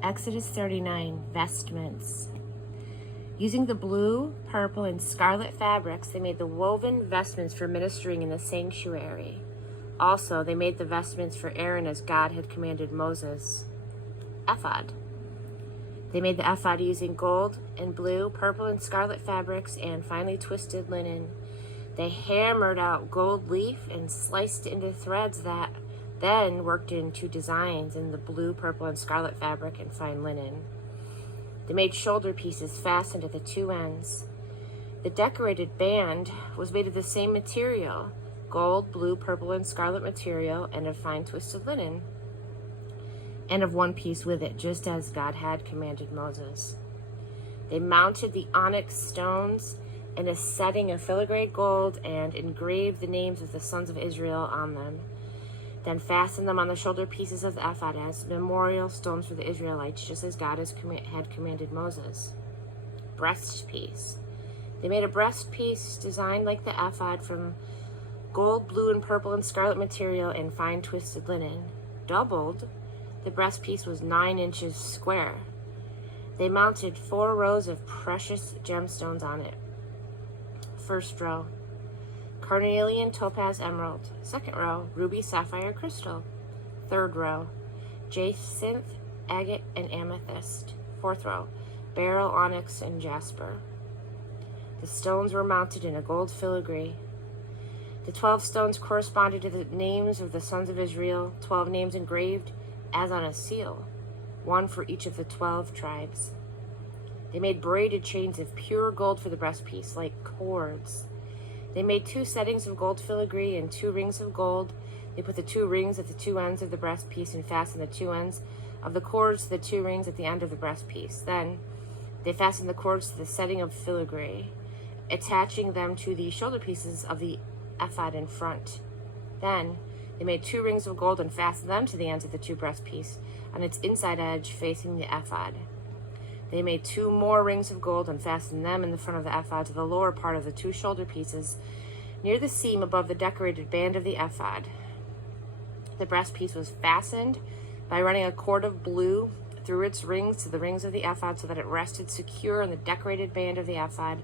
Exodus 39, vestments. Using the blue, purple, and scarlet fabrics, they made the woven vestments for ministering in the sanctuary. Also, they made the vestments for Aaron as God had commanded Moses. Ephod. They made the ephod using gold and blue, purple, and scarlet fabrics and finely twisted linen. They hammered out gold leaf and sliced it into threads that then worked into designs in the blue, purple, and scarlet fabric and fine linen. They made shoulder pieces fastened at the two ends. The decorated band was made of the same material, gold, blue, purple, and scarlet material, and of fine twisted linen, and of one piece with it, just as God had commanded Moses. They mounted the onyx stones in a setting of filigree gold and engraved the names of the sons of Israel on them. Then fastened them on the shoulder pieces of the ephod as memorial stones for the Israelites, just as God had commanded Moses. Breastpiece. They made a breastpiece designed like the ephod from gold, blue, and purple and scarlet material and fine twisted linen. Doubled, the breastpiece was 9 inches square. They mounted 4 rows of precious gemstones on it. First row, carnelian, topaz, emerald. Second row, ruby, sapphire, crystal. Third row, jacinth, agate, and amethyst. Fourth row, beryl, onyx, and jasper. The stones were mounted in a gold filigree. The 12 stones corresponded to the names of the sons of Israel, 12 names engraved as on a seal, 1 for each of the 12 tribes. They made braided chains of pure gold for the breastpiece, like cords. They made 2 settings of gold filigree and 2 rings of gold. They put the 2 rings at the 2 ends of the breastpiece and fastened the 2 ends of the cords to the 2 rings at the end of the breastpiece. Then they fastened the cords to the setting of filigree, attaching them to the shoulder pieces of the ephod in front. Then they made 2 rings of gold and fastened them to the ends of the 2 breastpiece on its inside edge facing the ephod. They made 2 more rings of gold and fastened them in the front of the ephod to the lower part of the 2 shoulder pieces near the seam above the decorated band of the ephod. The breastpiece was fastened by running a cord of blue through its rings to the rings of the ephod so that it rested secure in the decorated band of the ephod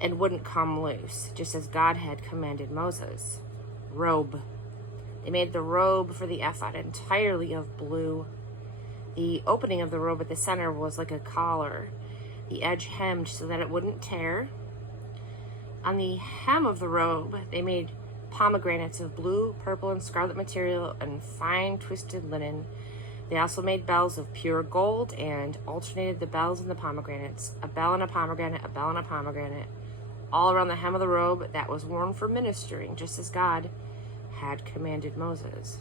and wouldn't come loose, just as God had commanded Moses. Robe. They made the robe for the ephod entirely of blue. The opening of the robe at the center was like a collar, the edge hemmed so that it wouldn't tear. On the hem of the robe, they made pomegranates of blue, purple, and scarlet material and fine twisted linen. They also made bells of pure gold and alternated the bells and the pomegranates, a bell and a pomegranate, a bell and a pomegranate, all around the hem of the robe that was worn for ministering, just as God had commanded Moses.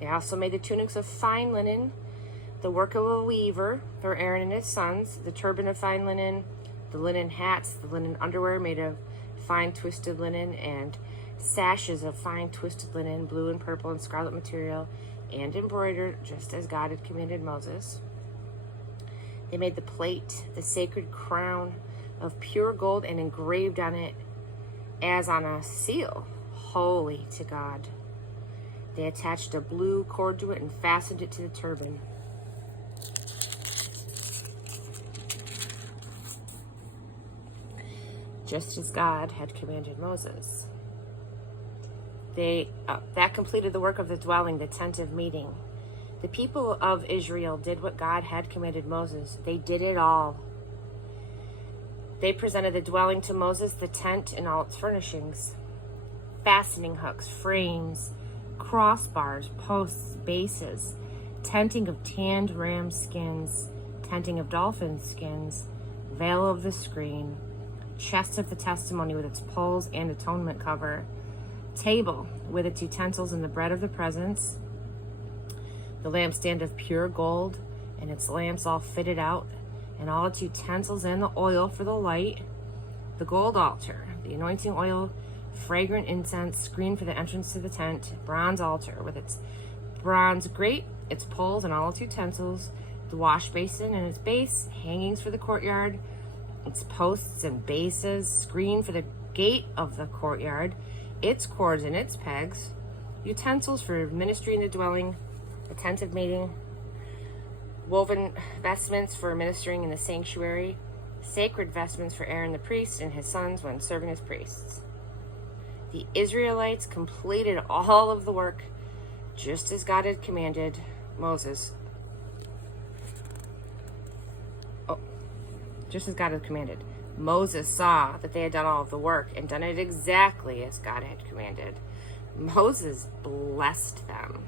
They also made the tunics of fine linen, the work of a weaver for Aaron and his sons, the turban of fine linen, the linen hats, the linen underwear made of fine twisted linen, and sashes of fine twisted linen, blue and purple and scarlet material, and embroidered, just as God had commanded Moses. They made the plate, the sacred crown of pure gold, and engraved on it as on a seal, holy to God. They attached a blue cord to it and fastened it to the turban. Just as God had commanded Moses. That completed the work of the dwelling, the tent of meeting. The people of Israel did what God had commanded Moses. They did it all. They presented the dwelling to Moses, the tent and all its furnishings, fastening hooks, frames, crossbars, posts, bases, tenting of tanned ram skins, tenting of dolphin skins, veil of the screen, chest of the testimony with its poles and atonement cover, table with its utensils and the bread of the presence, the lampstand of pure gold and its lamps all fitted out, and all its utensils and the oil for the light, the gold altar, the anointing oil, fragrant incense, screen for the entrance to the tent, bronze altar with its bronze grate, its poles and all its utensils, the wash basin and its base, hangings for the courtyard, its posts and bases, screen for the gate of the courtyard, its cords and its pegs, utensils for ministry in the dwelling, the tent of meeting, woven vestments for ministering in the sanctuary, sacred vestments for Aaron the priest and his sons when serving as priests. The Israelites completed all of the work just as God had commanded Moses. Just as God had commanded. Moses saw that they had done all of the work and done it exactly as God had commanded. Moses blessed them.